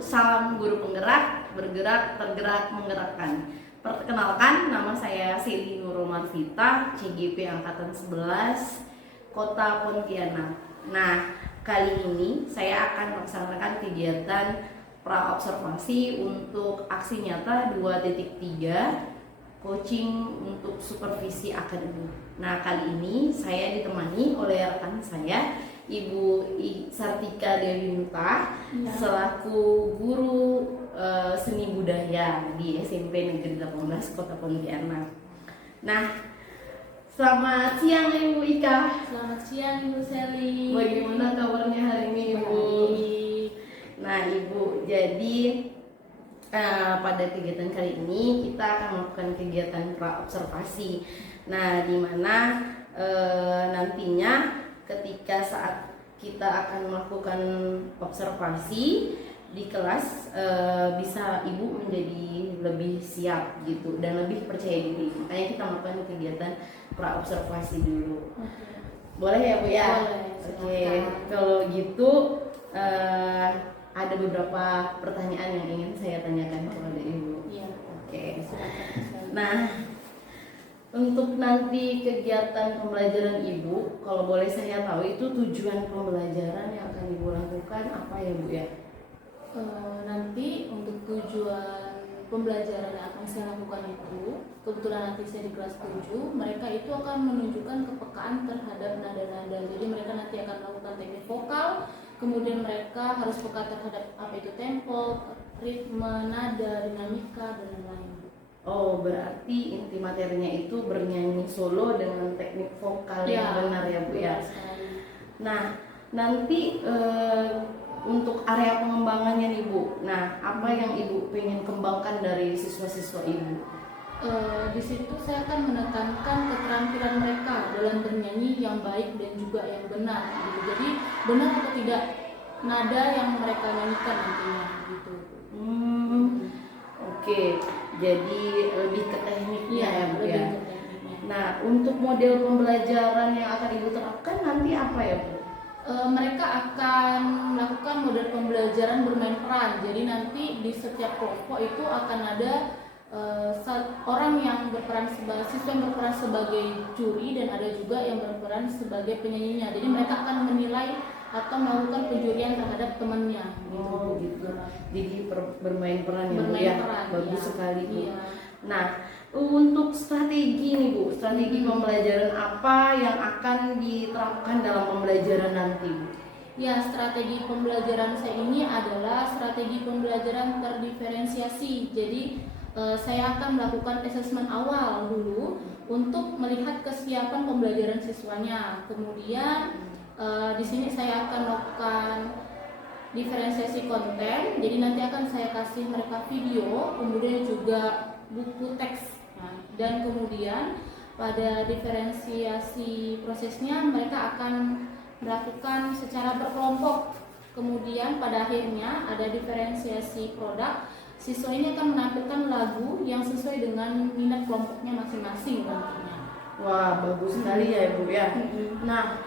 salam guru penggerak, bergerak, tergerak, menggerakkan. Perkenalkan, nama saya Siti Nurul Marvita, CGP Angkatan 11, Kota Pontianak. Nah, kali ini saya akan melaksanakan kegiatan pra-observasi untuk aksi nyata 2.3, coaching untuk supervisi akademik. Nah, kali ini saya ditemani oleh rekan saya, Ibu Sartika Dewi Nuta, selaku guru seni budaya di SMP Negeri 18 Kota Pontianak. Nah, selamat siang Ibu Ika. Selamat siang Ibu Seli. Bagaimana kabarnya hari ini Ibu? Baik. Nah Ibu, jadi pada kegiatan kali ini kita akan melakukan kegiatan pra-observasi. Nah, di mana nantinya ketika saat kita akan melakukan observasi di kelas, bisa Ibu menjadi lebih siap gitu dan lebih percaya diri. Makanya kita melakukan kegiatan pra-observasi dulu. Boleh ya Bu ya? Boleh. Oke, kalau gitu ada beberapa pertanyaan yang ingin saya tanyakan kepada Ibu. Iya. Oke. Silakan. Nah, untuk nanti kegiatan pembelajaran Ibu, kalau boleh saya tahu itu tujuan pembelajaran yang akan Ibu lakukan apa ya Bu ya? Nanti untuk tujuan pembelajaran yang akan saya lakukan itu, kebetulan nanti saya di kelas 7, mereka itu akan menunjukkan kepekaan terhadap nada-nada. Jadi mereka nanti akan melakukan teknik vokal, kemudian mereka harus peka terhadap apa itu tempo, ritme, nada, dinamika, dan lain-lain. Oh, berarti inti materinya itu bernyanyi solo dengan teknik vokal yang benar ya Bu ya. Nah, nanti untuk area pengembangannya nih Bu. Nah, apa yang Ibu pengen kembangkan dari siswa-siswa Ibu? Di situ saya akan menekankan keterampilan mereka dalam bernyanyi yang baik dan juga yang benar gitu. Jadi benar atau tidak nada yang mereka nyanyikan nantinya gitu. Oke. Jadi lebih ke tekniknya ya Bu ya. Lebih ke tekniknya. Nah, untuk model pembelajaran yang akan Ibu terapkan nanti apa ya Bu? Mereka akan melakukan model pembelajaran bermain peran. Jadi nanti di setiap kelompok itu akan ada orang yang berperan sebagai siswa yang berperan sebagai juri dan ada juga yang berperan sebagai penyanyinya. Jadi mereka akan menilai atau melakukan penjurian terhadap temannya. Oh gitu. Jadi bermain peran ya Bu Bermain ya. peran, Bagus ya. sekali Bu. Iya. Nah, untuk strategi nih Bu, strategi pembelajaran apa yang akan diterapkan dalam pembelajaran nanti Bu? Ya, strategi pembelajaran saya ini adalah strategi pembelajaran terdiferensiasi. Jadi saya akan melakukan asesmen awal dulu untuk melihat kesiapan pembelajaran siswanya. Kemudian di sini saya akan melakukan diferensiasi konten. Jadi nanti akan saya kasih mereka video, kemudian juga buku teks. Nah, dan kemudian pada diferensiasi prosesnya mereka akan melakukan secara berkelompok. Kemudian pada akhirnya ada diferensiasi produk. Siswa ini akan menampilkan lagu yang sesuai dengan minat kelompoknya masing-masing nantinya. Wah, bagus sekali ya Bu ya. Nah,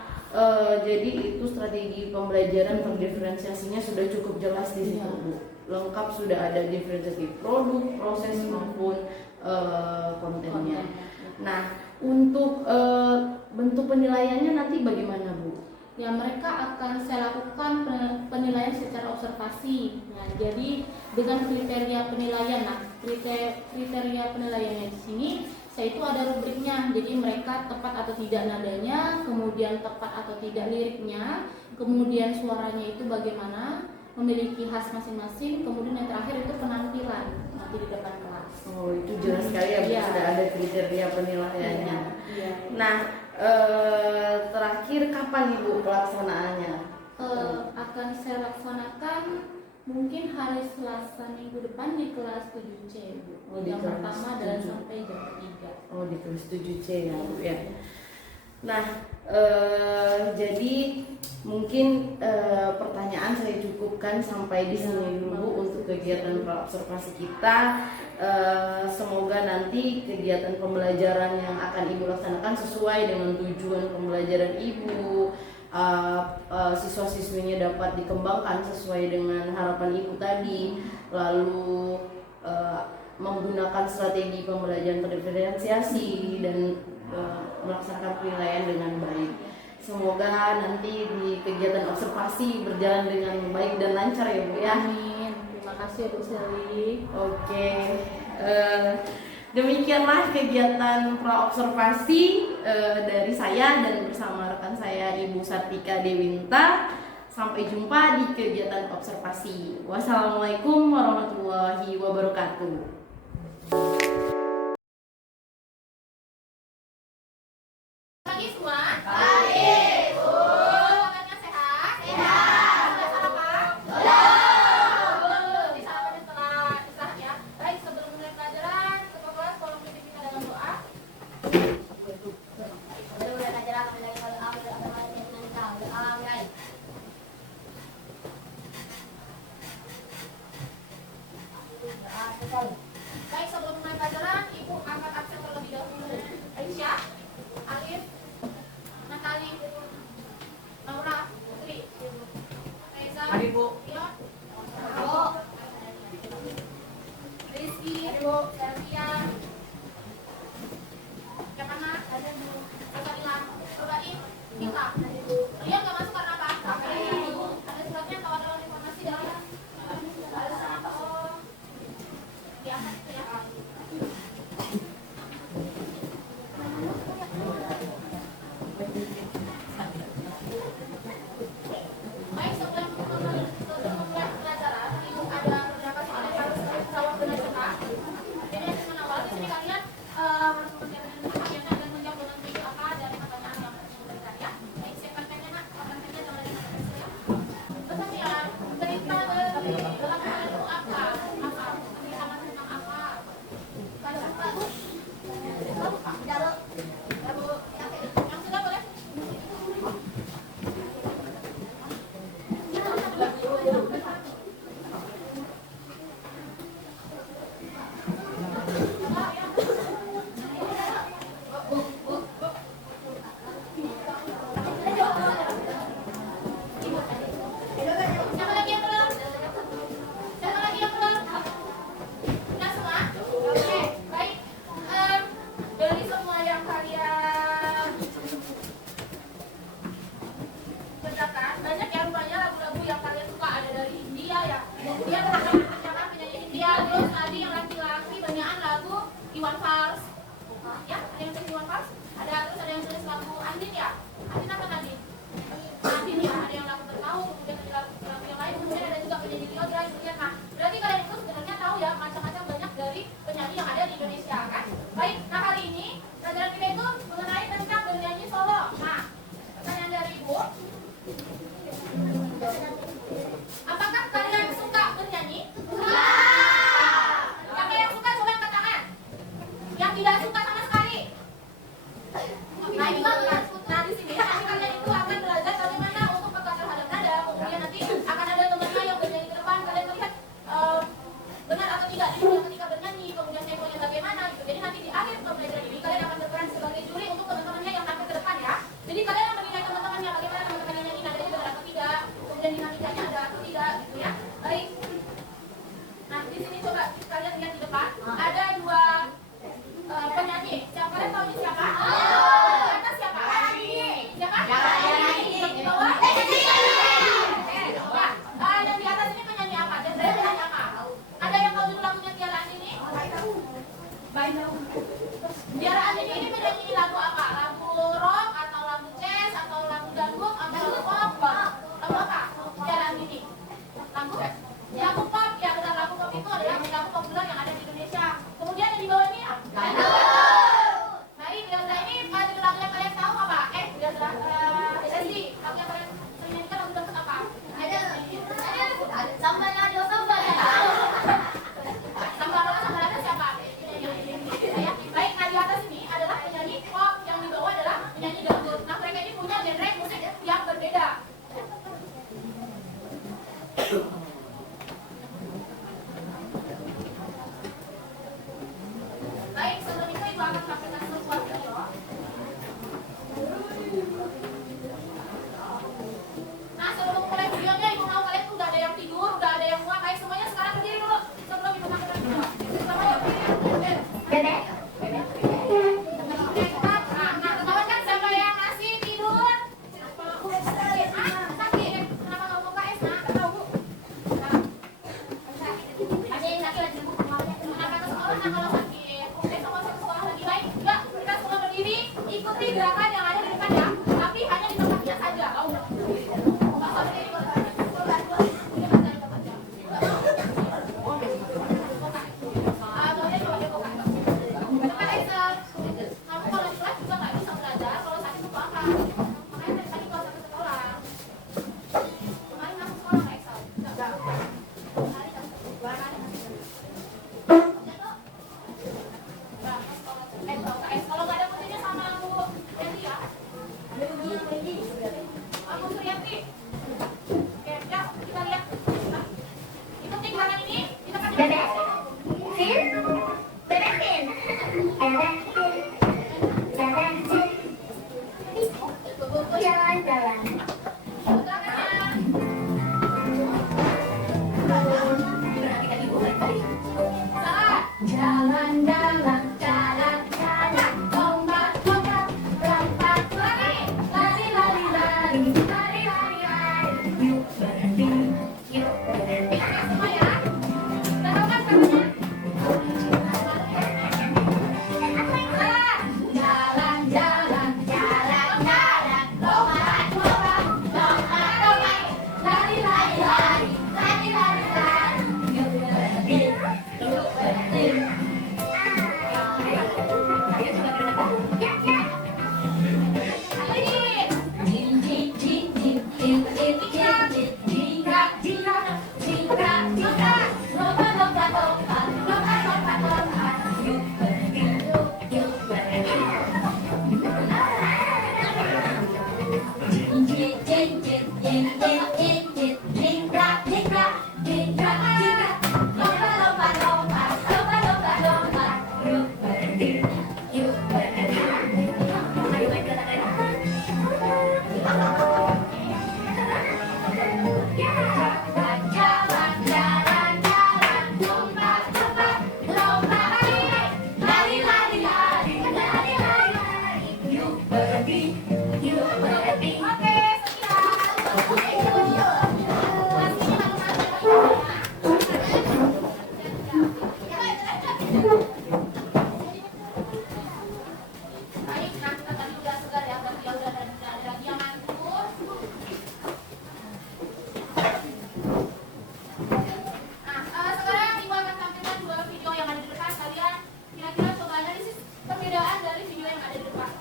jadi itu strategi pembelajaran terdiferensiasinya sudah cukup jelas di situ Bu. Lengkap, sudah ada diferensiasi produk, proses maupun kontennya. Nah, untuk bentuk penilaiannya nanti bagaimana Bu? Ya, mereka akan saya lakukan penilaian secara observasi. Nah, jadi dengan kriteria penilaian. Nah, kriteria penilaiannya di sini saya itu ada rubriknya. Jadi mereka tepat atau tidak nadanya, kemudian tepat atau tidak liriknya, kemudian suaranya itu bagaimana, memiliki khas masing-masing, kemudian yang terakhir itu penampilan nanti di depan kelas. Oh, itu jelas sekali ya Bu, Iya. sudah ada kriteria penilaiannya. Iya. Nah, terakhir kapan Ibu pelaksanaannya? Akan saya laksanakan mungkin hari Selasa minggu depan di kelas 7C Bu. Oh, di Jam kelas pertama dan 7. sampai jam 3. Oh, di kelas 7C ya Bu ya. Nah, jadi mungkin pertanyaan saya cukupkan sampai di sini dulu Bu untuk kegiatan pra-observasi kita. Semoga nanti kegiatan pembelajaran yang akan Ibu laksanakan sesuai dengan tujuan pembelajaran Ibu, siswa-siswinya dapat dikembangkan sesuai dengan harapan ibu tadi, lalu menggunakan strategi pembelajaran terdiferensiasi dan melaksanakan penilaian dengan baik. Semoga nanti di kegiatan observasi berjalan dengan baik dan lancar ya Bu ya. Amin. Terima kasih Bu Seli. Oke, demikianlah kegiatan praobservasi dari saya dan bersama rekan saya Ibu Sartika Dewinta. Sampai jumpa di kegiatan observasi. Wassalamualaikum warahmatullahi wabarakatuh. Pagi semua. Pagi. Makannya sehat. Sehat. Sudah sarapan? Belum. Di sarapan setelah istirahat ya. Baik, sebelum mulai pelajaran, ketua kelas tolong pimpin kita dalam doa. Baik, sebelum mulai pelajaran, Ibu angkat absen terlebih dahulu. Aisyah, Alif, Natali, Laura, Putri, Reza, Ion, Rizky, Selvia, Kepana, Rosalila, Robaim, Kita. Kalian nggak masuk karena apa? Ada suratnya atau ada informasi dari diangkat itu ya. Baik, sebelum memulai pelajaran, Ibu ada beberapa soal yang harus jawab dengan cepat. Jadi yang awal di sini kalian harus mengerjakan dan menjawab dengan video apa dari pertanyaan yang diberikan ya. Baik, siapkan pennya nak, siapkan pennya jangan lagi menulis ya. Pertanyaan, cerita dari dalam hal itu apa? Apa? Pengalaman tentang apa? Baca apa? Yang sudah boleh? Siapa lagi yang belum? Siapa lagi yang belum? Sudah semua? Oke, baik. Dari semua yang kalian kerjakan, banyak ya rupanya lagu-lagu yang kalian suka, ada dari India ya. Kemudian kerjakan penyanyi India, terus tadi yang laki-laki banyakan lagu Iwan Fals. Ya, ada yang tulis Iwan Fals? Ada, terus ada yang tulis lagu Andin ya? Andin apa tadi? Andin ya, ada yang lagu bertahu, kemudian ada lagu yang lain, kemudian ada juga penyanyi Lydia, kemudian nah, berarti kalian itu sebenarnya tahu ya macam-macam banyak dari penyanyi yang ada di Indonesia kan? Baik, nah kali ini pelajaran kita itu mengenai tentang bernyanyi solo. Nah, pertanyaan dari Ibu, apakah kalian suka bernyanyi? Yang suka coba angkat tangan. Yang tidak suka sama sekali. Nah, ini bagus. Nah, di sini nanti kalian itu akan belajar bagaimana untuk peka terhadap nada. Kemudian nanti akan ada temannya yang bernyanyi ke depan. Kalian melihat benar atau tidak dia ketika bernyanyi. Kemudian temponya bagaimana gitu. Jadi nanti di akhir pembelajaran ini kalian akan berperan sebagai juri untuk teman-temannya yang tampil ke depan ya. Jadi kalian akan menilai teman-temannya bagaimana teman-temannya nyanyi nadanya benar atau tidak. Kemudian dinamikanya ada atau tidak gitu ya. Baik. Nah, di sini coba kalian lihat di depan ada dua penyanyi. Siapa kalian tahu ini siapa? Di atas siapa? Siapa? Di bawah? Nah, yang di atas ini penyanyi apa? Dan saya penyanyi apa? Ada yang tahu judul lagunya Tiara Andini? Tiara Andini ini menyanyi lagu apa? Lagu rock atau lagu jazz atau lagu dangdut atau lagu pop? Lagu apa? Tiara Andini. Lagu pop ya, benar, lagu pop itu adalah lagu populer yang ada di Indonesia. Kemudian yang di bawah ini ya? Baik, ini judul lagu yang kalian tahu apa? Leslie, lagu yang kalian sering nyanyikan lagu dangdut apa? Sambal Lala siapa? Baik, nah di atas ini adalah penyanyi pop, yang di bawah adalah penyanyi dangdut. Nah, mereka ini punya genre musik yang berbeda. Baik, sebelum itu Ibu akan sampaikan sebuah video. ikuti gerakan yang ada di depan ya, tapi hanya di tempatnya saja. Oh, kamu kalau di kelas juga nggak bisa belajar kalau sakit itu apa? Makanya dari tadi kalau sakit sekolah. Kemarin masuk sekolah nggak Excel? Nggak. Hari masuk sekolah kan? Kalau nggak ada kuncinya sama Bu Yanti ya? Bu Suryati. Oke, ya kita lihat. Nah, ikuti gerakan ini di tempat di mana? Jalan-jalan. Jalan-jalan, jalan-jalan, lompat-lompat, lompat-lari, lari-lari-lari, lari-lari-lari, yuk berhenti, yuk berhenti. Semua ya. Terapkan gerakannya. Jalan-jalan, jalan-jalan, lompat-lompat, lompat-lompat, lari-lari-lari, lari-lari-lari, yuk berhenti, yuk berhenti. Oke, baik, nah kita tadi udah segar ya, berarti ya udah ada lagi yang ngantuk. Nah, sekarang Ibu akan tampilkan dua video yang ada di depan. Kalian kira-kira coba analisis perbedaan dari video yang ada di depan.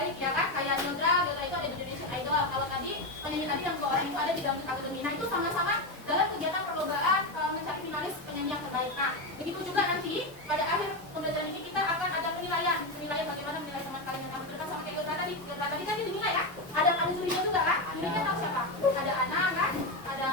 baik ya kan, kayak Nyodra itu ada di Indonesian Idol. Kalau tadi penyanyi tadi yang 2 orang itu ada di Dangdut Academy. Nah itu sama-sama dalam kegiatan perlombaan mencari finalis penyanyi yang terbaik. Nah begitu juga nanti pada akhir pembelajaran ini kita akan ada penilaian bagaimana menilai teman kalian yang berbeda sama kayak Yodra tadi. Yodra tadi kan dinilai ya, ada jurinya juga kan, jurinya tahu siapa? Ada Ana kan, ada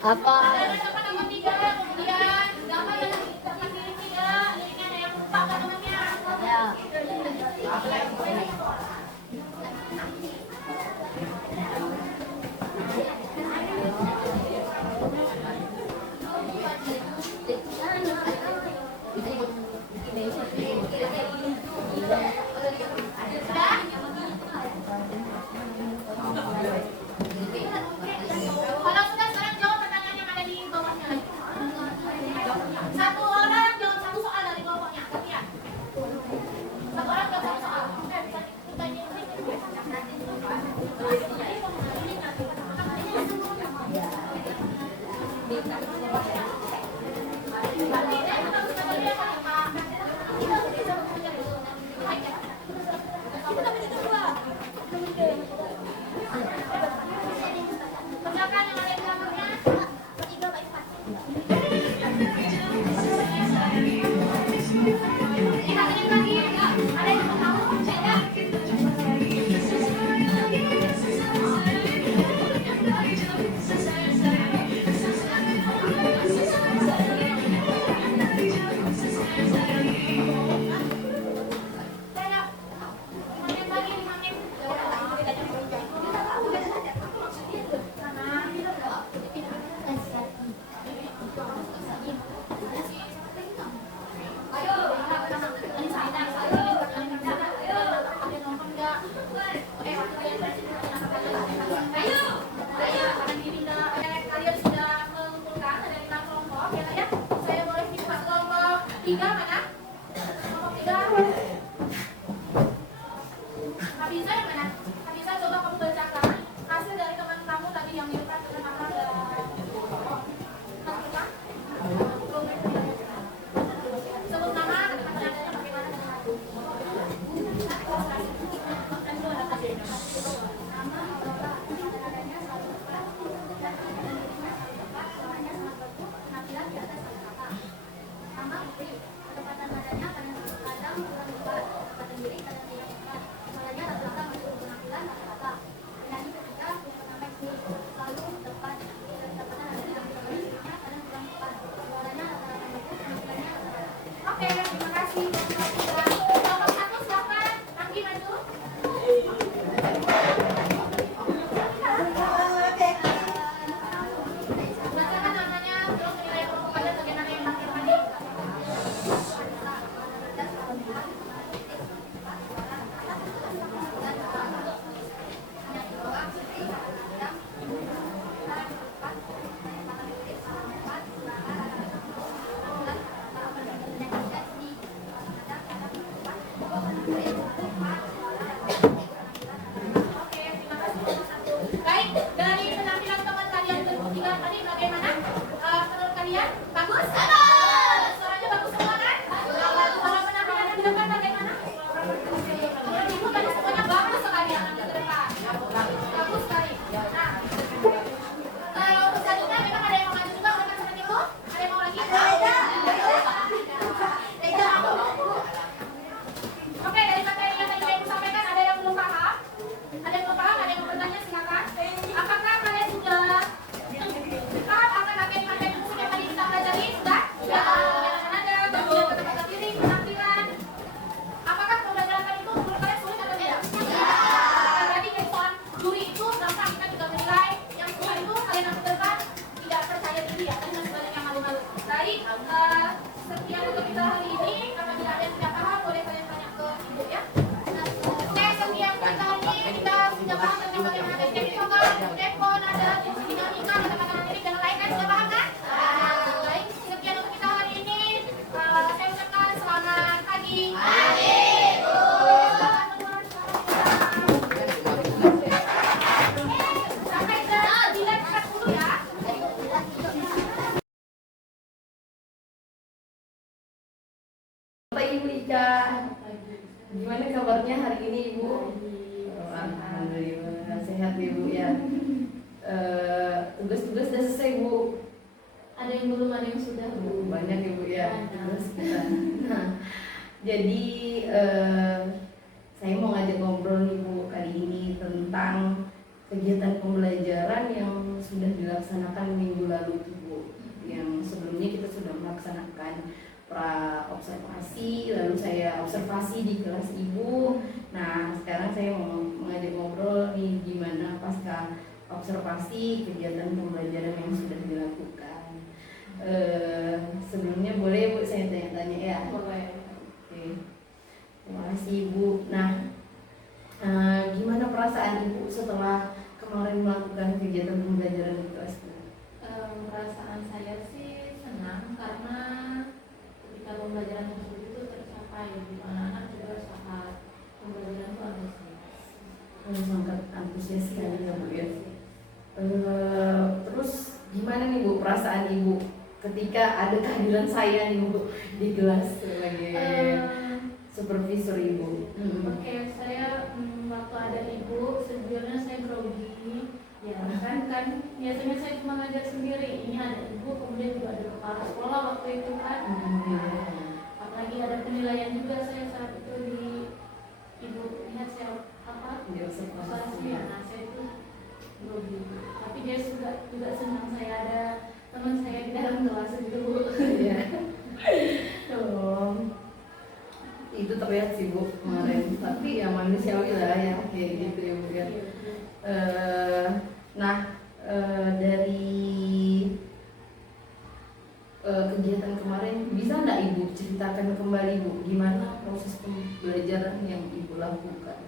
Apa? Ada tempat nomor 3, kemudian gambar yang sebelah kiri 3, liriknya ada yang lupa apa namanya? Ya. Kalau sudah sekarang jawab pertanyaan yang ada di bawahnya lagi. Satu orang jawab satu soal dari bawahnya, gantian. Satu orang jawab satu soal. Kerjakan yang ada di belakangnya. Dikatakan lagi, ada yang tahu, ada. Kalian sudah mengumpulkan ada 5 kelompok ya kan ya? Saya boleh dibuka kelompok 3 mana? Kelompok 3. Hafiza yang mana? Hafiza coba kamu bacakan hasil dari teman kamu tadi yang diupas dengan apa? Sebut nama, kata nadanya bagaimana? Oke, terima kasih. Kelompok 1 silakan. Anggi maju. Bacakan namanya, terus nilai kelompok kalian bagaimana yang terakhir tadi. Gimana kabarnya hari ini Ibu? Oh, alhamdulillah sehat Ibu ya. Tugas-tugas sudah selesai Bu? Ada yang belum, ada yang sudah Bu. Banyak Ibu ya tugas kita. Nah, jadi saya mau ngajak ngobrol nih Bu kali ini tentang kegiatan pembelajaran yang sudah dilaksanakan minggu lalu tuh Bu. Yang sebelumnya kita sudah melaksanakan pra observasi, lalu saya observasi di kelas Ibu. Nah, sekarang saya mau mengajak ngobrol nih gimana pasca observasi kegiatan pembelajaran yang sudah dilakukan. Sebelumnya boleh Bu saya tanya-tanya ya? Boleh. Oke. Terima kasih Ibu. Nah, gimana perasaan Ibu setelah kemarin melakukan kegiatan pembelajaran di kelas Bu? Perasaan saya sih senang karena ketika pembelajaran tersebut itu tercapai, di mana anak juga saat pembelajaran itu antusias. Sangat antusias sekali ya Bu ya. Terus gimana nih Bu perasaan Ibu ketika ada kehadiran saya nih Bu di kelas sebagai supervisor Ibu? Oke, saya waktu ada Ibu sejujurnya saya grogi. Ya kan biasanya saya cuma ngajar sendiri. Ini ada Ibu, kemudian juga ada kepala sekolah waktu itu kan. Apalagi ada penilaian juga saya saat itu di Ibu lihat saya Di observasi. Nah, saya itu grogi. Tapi dia juga senang saya ada teman saya di dalam kelas itu. Iya. Itu terlihat sih Bu kemarin. Tapi ya manusiawi lah ya kayak gitu ya Bu ya. Dari kegiatan kemarin bisa nggak Ibu ceritakan kembali Bu gimana proses pembelajaran yang Ibu lakukan?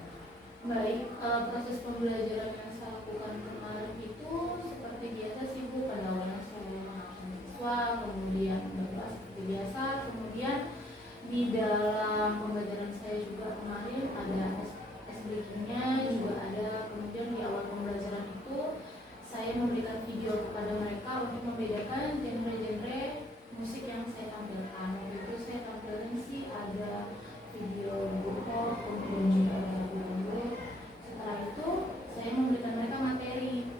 Baik, proses pembelajaran yang saya lakukan kemarin itu seperti biasa sih Bu. Pada awalnya saya mengenalkan siswa, kemudian berkelas seperti biasa, kemudian di dalam pembelajaran saya juga kemarin ada SBQ-nya juga ada. Kemudian di awal pembelajaran itu saya memberikan video kepada mereka untuk membedakan genre-genre musik yang saya tampilkan. Waktu itu saya tampilkan sih ada video buku, kemudian juga ada lagu dangdut. Setelah itu saya memberikan mereka materi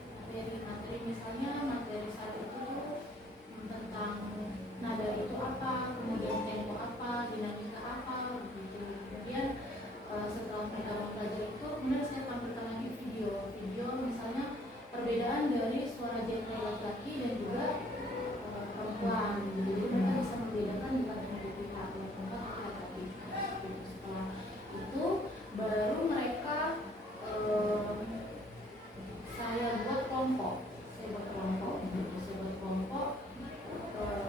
misalnya materi saat itu tentang nada itu apa, kemudian tempo apa, dinamika apa, begitu. Kemudian setelah mereka mempelajari itu, kemudian saya tampilkan lagi video misalnya perbedaan dari suara genre laki-laki dan juga perempuan. Jadi mereka bisa membedakan bukan hanya di pihak perempuan laki-laki. Setelah itu baru mereka saya buat kelompok.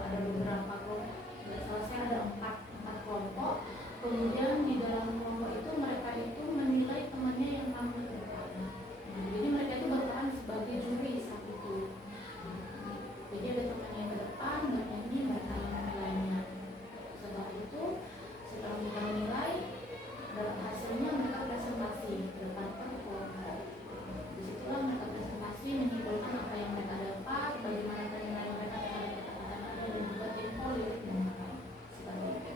Ada beberapa kelompok. Saya ada empat kelompok. Kemudian di dalam kelompok itu mereka itu menilai temannya yang tampil ke depan. Jadi mereka itu berperan sebagai juri saat itu. Jadi ada temannya yang ke depan, dan ini mereka yang menilainya. Setelah itu, setelah mereka menilai, dalam hasilnya mereka presentasi ke depan kelompok. Disitulah mereka presentasi menyimpulkan apa yang mereka dapat, bagaimana penilaian mereka terhadap kata-kata dan juga tempo lirik dan nada. Seperti itu.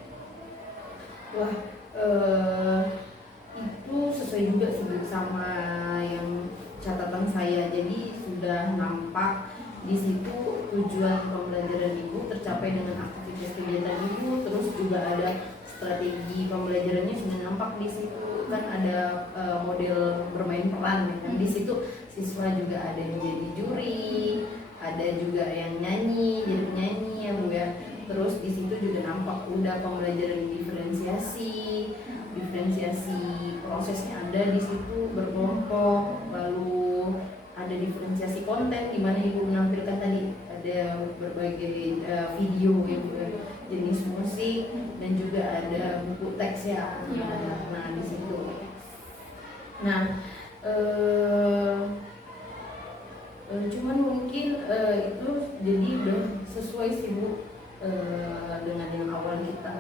Wah, itu sesuai juga sih sama yang catatan saya. Jadi sudah nampak di situ tujuan pembelajaran Ibu tercapai dengan aktivitas kegiatan Ibu, terus juga ada strategi pembelajarannya sudah nampak di situ kan ada model bermain peran ya kan. Di situ siswa juga ada yang jadi juri, ada juga yang jadi penyanyi ya Bu ya. Terus di situ juga nampak udah pembelajaran diferensiasi prosesnya ada di situ berkelompok, lalu ada diferensiasi konten di mana Ibu menampilkan tadi ada berbagai video ya Bu, jenis musik dan juga ada buku teks ya. Nah di situ. Nah cuman mungkin itu jadi udah sesuai sih Bu dengan yang awal kita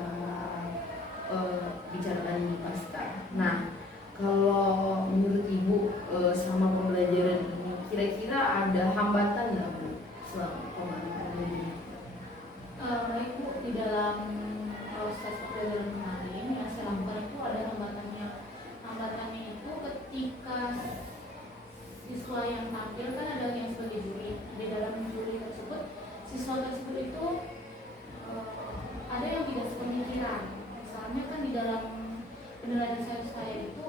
bicarakan di pasca. Nah, kalau menurut Ibu sama pembelajaran ini kira-kira ada hambatan nggak Bu selama pembelajaran ini? Baik Bu, di dalam proses pembelajaran kemarin yang saya lakukan itu ada hambatan yang saya itu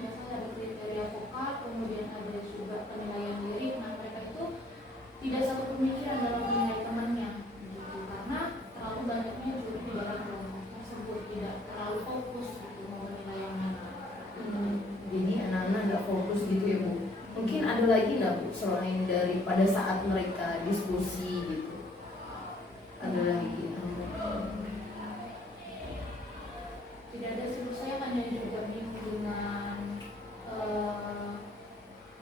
biasanya ada kriteria vokal, kemudian ada juga penilaian lirik. Nah mereka itu tidak satu pemikiran dalam menilai temannya, gitu. Karena terlalu banyaknya guru di dalam kelompok tersebut, tidak terlalu fokus gitu mau menilai yang mana. Jadi anak-anak nggak fokus gitu ya Bu. Mungkin ada lagi nggak Bu selain dari pada saat mereka diskusi gitu? Ada lagi? Tidak ada sih, saya hanya juga bingung dengan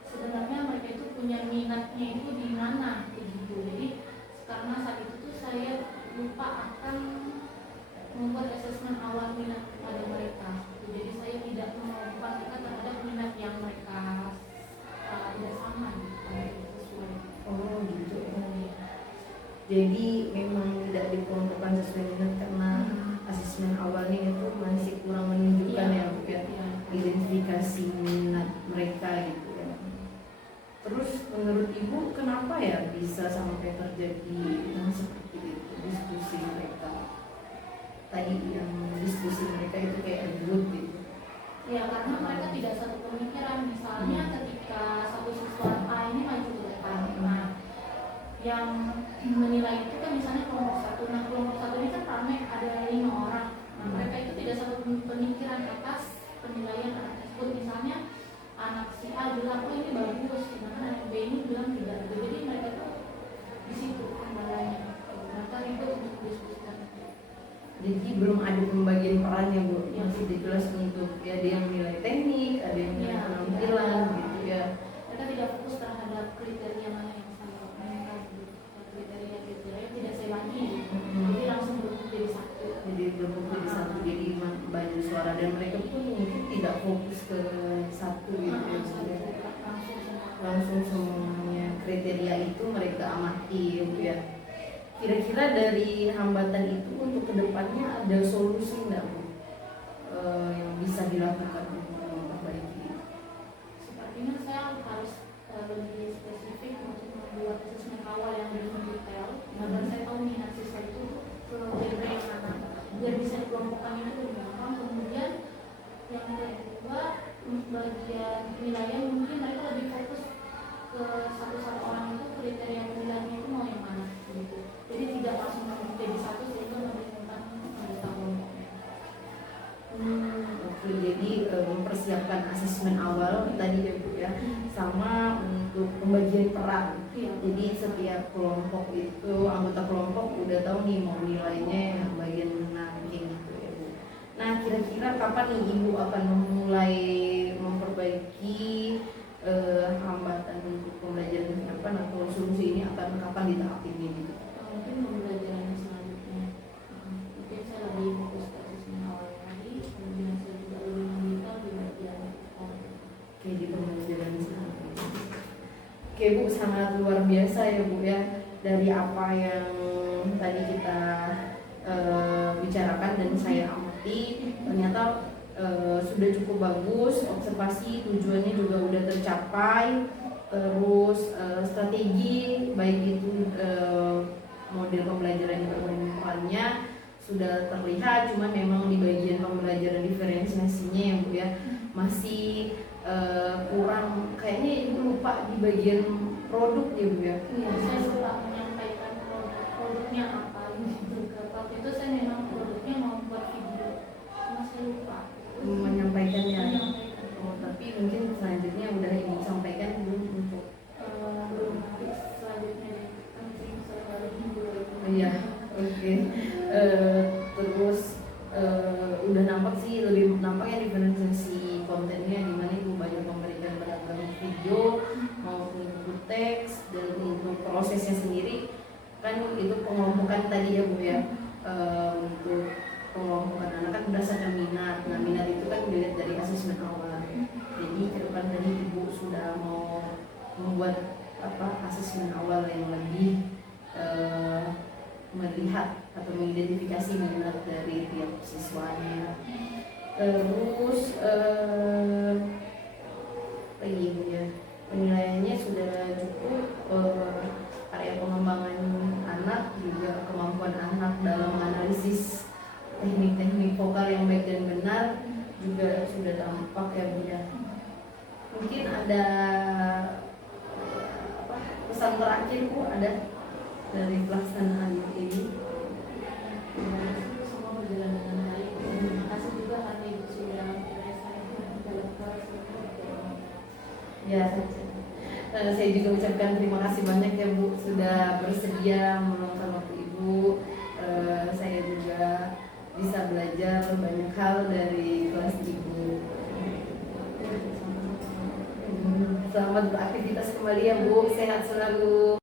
sebenarnya mereka itu punya minatnya itu di mana begitu. Jadi karena saat itu tuh saya lupa akan membuat asesmen awal minat pada mereka. Jadi saya tidak melakukan mereka terhadap minat yang mereka tidak sama gitu, sesuai. Oh gitu. Jadi memang tidak dikelompokkan sesuai minat karena asesmen awalnya itu masih kurang menunjukkan ya Bu ya, identifikasi minat mereka gitu ya. Terus menurut Ibu kenapa ya bisa sampai terjadi yang seperti itu diskusi mereka? Tadi yang diskusi mereka itu kayak ribut gitu. Ya karena mereka tidak satu pemikiran. Misalnya ketika satu siswa A ini maju ke depan, nah yang menilai itu kan misalnya kelompok satu. Nah kelompok satu ini kan ramai, ada 5 orang. Nah mereka itu tidak satu pemikiran atas penilaian anak tersebut. Misalnya anak si A bilang oh ini bagus, sedangkan anak B ini bilang tidak. Jadi mereka tuh di situ kendalanya. Mereka ribut untuk diskusikan. Jadi belum ada pembagian peran ya Bu, Ya. masih jelas untuk ya ada yang nilai teknik, ada yang nilai penampilan gitu ya. Mereka tidak fokus terhadap kriteria mana yang saya minta gitu. Kriteria tidak saya bagi. Jadi langsung berkumpul jadi satu. Jadi berkumpul di satu, jadi baju suara dan mereka pun mungkin tidak fokus ke satu gitu ya Bu, ya. Langsung semuanya kriteria itu mereka amati ya Bu ya. Kira-kira dari hambatan itu untuk kedepannya ada solusi nggak Bu yang bisa dilakukan untuk memperbaiki? Sepertinya saya harus lebih spesifik untuk membuat asesmen awal yang lebih mendetail agar saya tahu minat siswa itu ke genre yang mana, biar bisa dikelompokkan itu lebih gampang. Kemudian yang kedua untuk bagian penilaian mungkin mereka lebih fokus ke satu-satu orang itu kriteria penilaiannya itu mau yang mana gitu. Jadi tidak langsung jadi satu sehingga membingungkan anggota kelompoknya. Oke, jadi mempersiapkan asesmen awal tadi ya Bu ya, sama untuk pembagian peran. Iya. Jadi setiap kelompok itu anggota kelompok udah tahu nih mau nilainya yang bagian mana kayak gitu ya Bu. Nah kira-kira kapan nih Ibu akan memulai memperbaiki hambatan untuk pembelajaran depan atau solusi ini akan kapan diterapin gitu? Mungkin pembelajaran selanjutnya. Mungkin saya lebih fokus ke asesmen awal lagi, kemudian saya juga lebih mendetail di bagian Oke, di pembelajaran selanjutnya. Oke Bu, sangat luar biasa ya Bu ya, dari apa yang tadi kita bicarakan dan saya amati ternyata sudah cukup bagus, observasi tujuannya juga udah tercapai, terus strategi baik itu model pembelajaran yang sudah terlihat, cuman memang di bagian pembelajaran diferensiasinya ya Bu ya masih kurang, kayaknya Ibu lupa di bagian produk ya Bu ya. Iya, saya suka menyampaikan produknya apa gitu. Waktu itu saya memang produknya mau buat video, cuma saya lupa Menyampaikannya. menyampaikan. Oh, tapi mungkin selanjutnya udah Ibu sampaikan belum untuk Belum nanti selanjutnya deh, kan sering saya baru minggu lagi. iya, oke. Terus udah nampak sih, lebih nampaknya diferensiasi kontennya di mana Ibu banyak memberikan beragam video maupun buku teks, dan untuk prosesnya sendiri kan itu pengelompokan tadi ya Bu ya. Untuk pengelompokan anak kan berdasarkan minat. Nah minat itu kan dilihat dari asesmen awal. Jadi ke depan tadi Ibu sudah mau membuat asesmen awal yang lebih melihat atau mengidentifikasi minat dari tiap siswanya. Terus ya, penilaiannya sudah cukup, area pengembangan anak juga kemampuan anak dalam menganalisis teknik-teknik vokal yang baik dan benar juga sudah Oke Bu ya. Mungkin ada pesan terakhir Bu ada dari pelaksanaan ini? Semua berjalan dengan baik. Terima kasih juga karena Ibu sudah mempercayai saya dalam kelas. Ya, saya juga ucapkan terima kasih banyak ya Bu sudah bersedia meluangkan waktu Ibu. Saya juga bisa belajar banyak hal dari kelas Ibu. Selamat beraktivitas kembali ya Bu, sehat selalu.